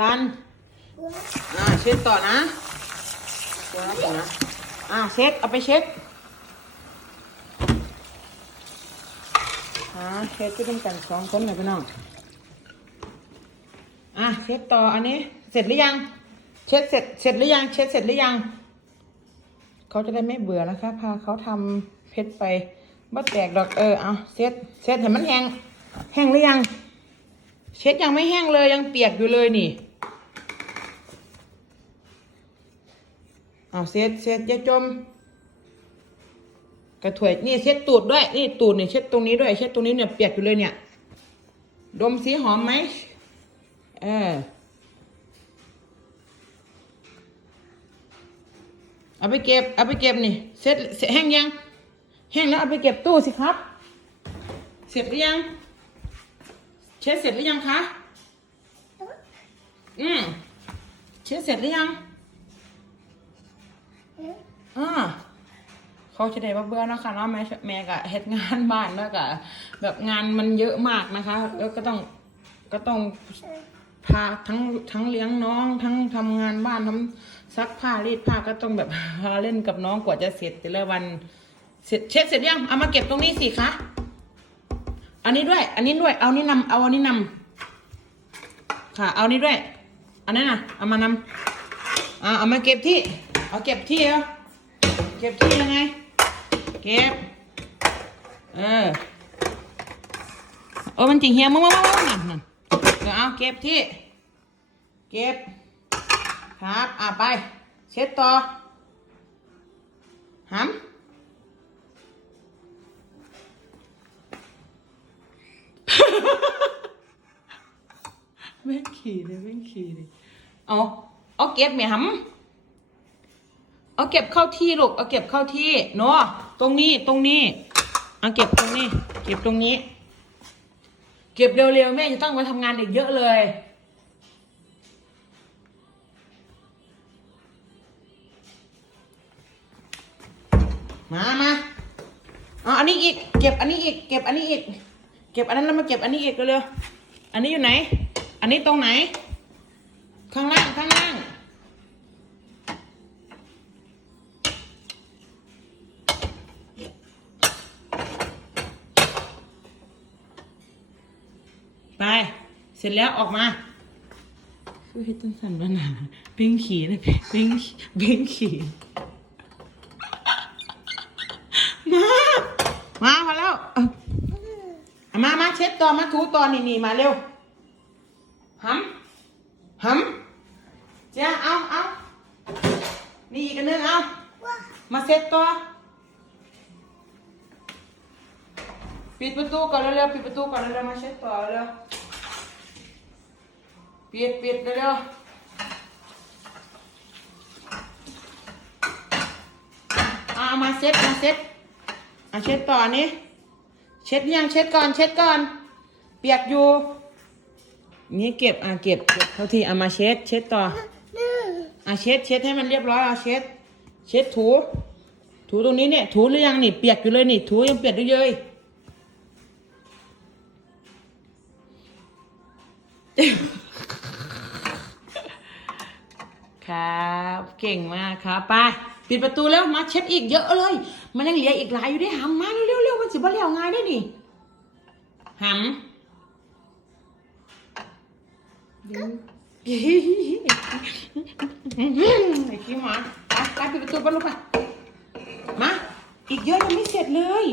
กัน อ่าเช็ดต่อนะเดี๋ยวนะเดี๋ยวนะอ่าเช็ดเอาไปเช็ดอ่าเช็ดก็ต้องกันสองคนเลยพี่น้องอะเช็ดต่ออันนี้ เสร็จหรือยัง เช็ดเสร็จเสร็จหรือยัง เช็ดเสร็จหรือยัง เขาจะได้ไม่เบื่อนะคะ พาเขาทำเพชรไปบ่แตกดอกเออเอาเช็ดเช็ดเห็นมันแห้งแห้งหรือยัง เช็ดยังไม่แห้งเลยยังเปียกอยู่เลยนี่ เอาเช็ดเช็ดอย่าจม กระถวยนี่เช็ดตูดด้วย นี่ตูดนี่เช็ดตรงนี้ด้วยเช็ดตรงนี้เนี่ยเปียกอยู่เลยเนี่ย ดมสีหอมไหมเออเอาไปเก็บ เอาไปเก็บนี่เสร็จเสร็จแห้งยัง แห้งแล้วเอาไปเก็บตู้สิครับ เสร็จหรือยัง เช็ดเสร็จหรือยังคะ อืมเช็ดเสร็จหรือยัง อ่าเขาจะได้ว่าเบื่อนะคะเนาะแม่แม่ก็เฮ็ดงานบ้านแล้วก็แบบงานมันเยอะมากนะคะ แล้วก็ต้องก็ต้องพาทั้งทั้งเลี้ยงน้องทั้งทำงานบ้านทำซักผ้ารีดผ้าก็ต้องแบบพาเล่นกับน้องกว่าจะเสร็จแต่ละวันเสร็จเช็ดเสร็จยังเอามาเก็บตรงนี้สิคะอันนี้ด้วย อันนี้ด้วย เอานี่นำเอาอันนี้นำค่ะ เอานี้ด้วย อันนั้นน่ะเอามานำอ่าเอามาเก็บที่ เอาเก็บที่เหรอเก็บที่ยังไง เก็บ เออโอ้มันจริงเฮียมึงมึงมึงนั่นนั่นเดี๋ยวเอาเก็บที่ เก็บ ครับอะไป เช็ดต่อหำแม่งขี่เลยแม่งขี่เลยเอาเอาเก็บแหมหำ เอาเก็บเข้าที่ลูก เอาเก็บเข้าที่เนาะตรงนี้ตรงนี้ เอาเก็บตรงนี้ เก็บตรงนี้ เก็บเร็วๆแม่จะต้องไปทำงานอีกเยอะเลยมามาเอาอันนี้อีก เก็บอันนี้อีก เก็บอันนี้อีก เก็บอันนั้นแล้วมาเก็บอันนี้อีกเร็วๆอันนี้อยู่ไหน อันนี้ตรงไหน ข้างล่าง ข้างล่าง ไป เสร็จแล้วออกมาคือให้ต้นสันวนาปิ้งขี่เลยปิ้งปิ้งขี่มา มามาแล้วเอามามาเช็ดต่อมาถูต่อนี่นี่มาเร็วหำหำเจ้าเอาเอานี่อีกอันนึงเอามาเช็ดต่อ ปิดประตูก่อนเร็วๆปิดประตูก่อนเร็วๆมาเช็ดต่อเร็วปิดปิดเร็วๆเอามาเช็ดมาเช็ดเอาเช็ดต่อนี้เช็ดยังเช็ดก่อน เช็ดก่อน เปียกอยู่ นี่เก็บอะเก็บเก็บเท่าที่เอามาเช็ด เช็ดต่ออะเช็ดเช็ดให้มันเรียบร้อยเอาเช็ด เช็ดถู ถูตรงนี้เนี่ย ถูหรือยังนี่เปียกอยู่เลยนี่ ถูยังเปียกอยู่เลย ครับ เก่งมากครับ ไป ปิดประตูแล้วมาเช็ดอีกเยอะเลย มันยังเหลืออีกหลายอยู่ได้หำมาเร็วๆเร็วมันสิบ่แล้วง่ายได้ดิหำไอ้ขี้หมาไปไปปิดประตูไปลูกไปมา อีกเยอะยังไม่เสร็จเลย